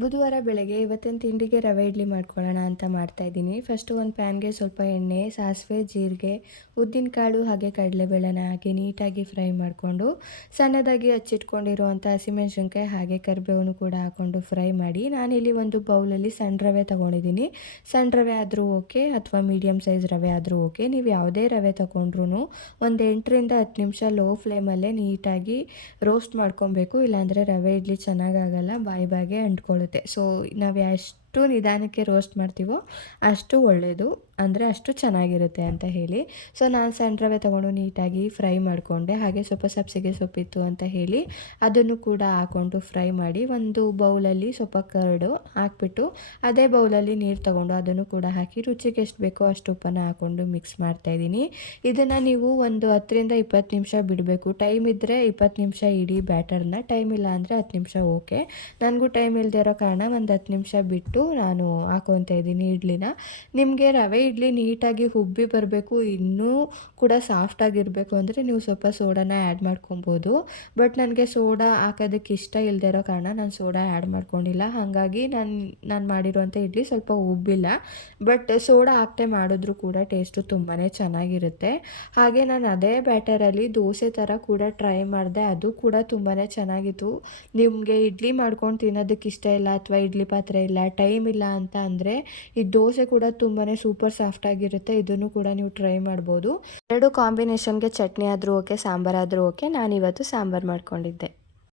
ಬುಧವಾರ ಬೆಳಗ್ಗೆ ಇವತ್ತಿನ ತಿಂಡಿಗೆ ರವೆ ಇಡ್ಲಿ ಮಾಡ್ಕೊಳ್ಳೋಣ ಅಂತ ಮಾಡ್ತಾಯಿದ್ದೀನಿ. ಫಸ್ಟು ಒಂದು ಪ್ಯಾನ್ಗೆ ಸ್ವಲ್ಪ ಎಣ್ಣೆ, ಸಾಸಿವೆ, ಜೀರಿಗೆ, ಉದ್ದಿನಕಾಳು ಹಾಗೆ ಕಡಲೆಬೇಳೆನ ಹಾಕಿ ನೀಟಾಗಿ ಫ್ರೈ ಮಾಡಿಕೊಂಡು ಸಣ್ಣದಾಗಿ ಹಚ್ಚಿಟ್ಕೊಂಡಿರುವಂಥ ಹಸಿಮೆಣಸಿನ್ಕಾಯಿ ಹಾಗೆ ಕರಿಬೇವನ್ನು ಕೂಡ ಹಾಕ್ಕೊಂಡು ಫ್ರೈ ಮಾಡಿ ನಾನಿಲ್ಲಿ ಒಂದು ಬೌಲಲ್ಲಿ ಸಣ್ಣ ರವೆ ತೊಗೊಂಡಿದ್ದೀನಿ. ಸಣ್ಣ ರವೆ ಆದರೂ ಓಕೆ ಅಥವಾ ಮೀಡಿಯಮ್ ಸೈಜ್ ರವೆ ಆದರೂ ಓಕೆ. ನೀವು ಯಾವುದೇ ರವೆ ತೊಗೊಂಡ್ರೂ ಒಂದು 8ರಿಂದ 10 ನಿಮಿಷ ಲೋ ಫ್ಲೇಮಲ್ಲೇ ನೀಟಾಗಿ ರೋಸ್ಟ್ ಮಾಡ್ಕೊಬೇಕು. ಇಲ್ಲಾಂದರೆ ರವೆ ಇಡ್ಲಿ ಚೆನ್ನಾಗಾಗಲ್ಲ, ಬಾಯಿ ಬಾಯಿಗೆ ಅಂಟ್ಕೊಳ್ಳುತ್ತೆ. ಸೊ ನಾವು ಎಷ್ಟು ನಿಧಾನಕ್ಕೆ ರೋಸ್ಟ್ ಮಾಡ್ತೀವೋ ಅಷ್ಟು ಒಳ್ಳೆಯದು, ಅಂದರೆ ಅಷ್ಟು ಚೆನ್ನಾಗಿರುತ್ತೆ ಅಂತ ಹೇಳಿ. ಸೊ ನಾನು ಸಣ್ಣ ರವೆ ತೊಗೊಂಡು ನೀಟಾಗಿ ಫ್ರೈ ಮಾಡಿಕೊಂಡೆ. ಹಾಗೆ ಸ್ವಲ್ಪ ಸಬ್ಬಸಿಗೆ ಸೊಪ್ಪಿತ್ತು ಅಂತ ಹೇಳಿ ಅದನ್ನು ಕೂಡ ಹಾಕ್ಕೊಂಡು ಫ್ರೈ ಮಾಡಿ ಒಂದು ಬೌಲಲ್ಲಿ ಸ್ವಲ್ಪ ಕರ್ಡು ಹಾಕ್ಬಿಟ್ಟು ಅದೇ ಬೌಲಲ್ಲಿ ನೀರು ತೊಗೊಂಡು ಅದನ್ನು ಕೂಡ ಹಾಕಿ ರುಚಿಗೆ ಎಷ್ಟು ಬೇಕೋ ಅಷ್ಟು ಉಪ್ಪನ್ನು ಹಾಕ್ಕೊಂಡು ಮಿಕ್ಸ್ ಮಾಡ್ತಾಯಿದ್ದೀನಿ. ಇದನ್ನು ನೀವು ಒಂದು 10ರಿಂದ 20 ನಿಮಿಷ ಬಿಡಬೇಕು. ಟೈಮ್ ಇದ್ದರೆ 20 ನಿಮಿಷ ಇಡೀ ಬ್ಯಾಟರ್ನ, ಟೈಮ್ ಇಲ್ಲ ಅಂದರೆ 10 ನಿಮಿಷ ಓಕೆ. ನನಗೂ ಟೈಮ್ ಇಲ್ಲದೆ ಇರೋ ಕಾರಣ ಒಂದು 10 ನಿಮಿಷ ಬಿಟ್ಟು ನಾನು ಹಾಕೊತಾ ಇದ್ದೀನಿ ಇಡ್ಲಿನ. ನಿಮಗೆ ರವೆ ಇಡ್ಲಿ ನೀಟಾಗಿ ಹುಬ್ಬಿ ಬರಬೇಕು, ಇನ್ನೂ ಕೂಡ ಸಾಫ್ಟಾಗಿರಬೇಕು ಅಂದರೆ ನೀವು ಸ್ವಲ್ಪ ಸೋಡಾನ ಆ್ಯಡ್ ಮಾಡ್ಕೊಬೋದು. ಬಟ್ ನನಗೆ ಸೋಡಾ ಹಾಕೋದಕ್ಕೆ ಇಷ್ಟ ಇಲ್ಲದೆ ಇರೋ ಕಾರಣ ನಾನು ಸೋಡಾ ಆ್ಯಡ್ ಮಾಡ್ಕೊಂಡಿಲ್ಲ. ಹಾಗಾಗಿ ನಾನು ಮಾಡಿರುವಂಥ ಇಡ್ಲಿ ಸ್ವಲ್ಪ ಉಬ್ಬಿಲ್ಲ. ಬಟ್ ಸೋಡಾ ಹಾಕದೆ ಮಾಡಿದ್ರೂ ಕೂಡ ಟೇಸ್ಟು ತುಂಬಾ ಚೆನ್ನಾಗಿರುತ್ತೆ. ಹಾಗೆ ನಾನು ಅದೇ ಬ್ಯಾಟರಲ್ಲಿ ದೋಸೆ ಥರ ಕೂಡ ಟ್ರೈ ಮಾಡಿದೆ, ಅದು ಕೂಡ ತುಂಬಾ ಚೆನ್ನಾಗಿತ್ತು. ನಿಮಗೆ ಇಡ್ಲಿ ಮಾಡ್ಕೊಂಡು ತಿನ್ನೋದಕ್ಕೆ ಇಷ್ಟ ಇಲ್ಲ ಅಥವಾ ಇಡ್ಲಿ ಪಾತ್ರೆ ಇಲ್ಲ, ಟೈಮ್ ಇಲ್ಲ ಅಂತ ಅಂದರೆ ಈ ದೋಸೆ ಕೂಡ ತುಂಬಾ ಸೂಪರ್ ಸಾಫ್ಟಾಗಿರುತ್ತೆ. ಇದನ್ನು ಕೂಡ ನೀವು ಟ್ರೈ ಮಾಡ್ಬೋದು. ಎರಡು ಕಾಂಬಿನೇಷನ್ಗೆ ಚಟ್ನಿ ಆದರೂ ಓಕೆ, ಸಾಂಬಾರಾದರೂ ಓಕೆ. ನಾನಿವತ್ತು ಸಾಂಬಾರು ಮಾಡ್ಕೊಂಡಿದ್ದೆ.